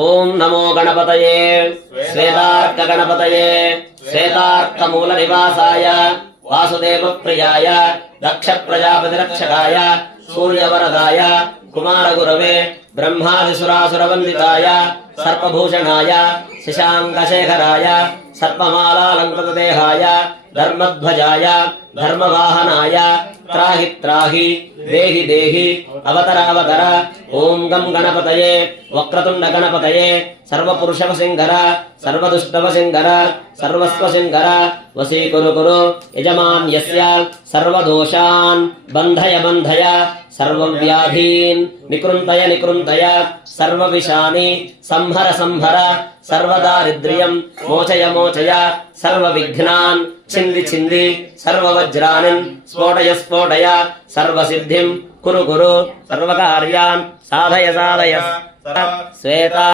ओम नमो गणपतये श्वेतार्क गणपतये श्वेतार्क मूल निवासाय वासुदेव प्रियाय दक्ष प्रजापति रक्षकाय सूर्यवरदाय कुमार गुरवे ब्रह्मादिसुरासुर वंदिताय सर्पभूषणाय शशांकशेखराय सर्पमालालंकृत देहाय धर्मध्वजाय धर्मवाहनाय त्राहि त्राहि देहि देहि अवतर अवतर ओम गम गणपतये वक्रतुंड गणपतये सर्वपुरुषवसिंहर सर्वदुष्टवसिंहर सर्वस्वसिंहर वसी कुरु कुरु यजमान्यस्य सर्वदोषान् बन्धय बन्धय सर्वव्याधीन् निकृन्तय निकृन्तय सर्वविषानि संहर संहर सर्वदारिद्र्यं मोचय मोचय सर्वविघ्नान् छिन्दि छिन्दि सर्ववज्रान् स्फोटय स्फोटय सर्वसिद्धिं कुरु कुरु सर्वकार्यान् साधय साधय श्वेता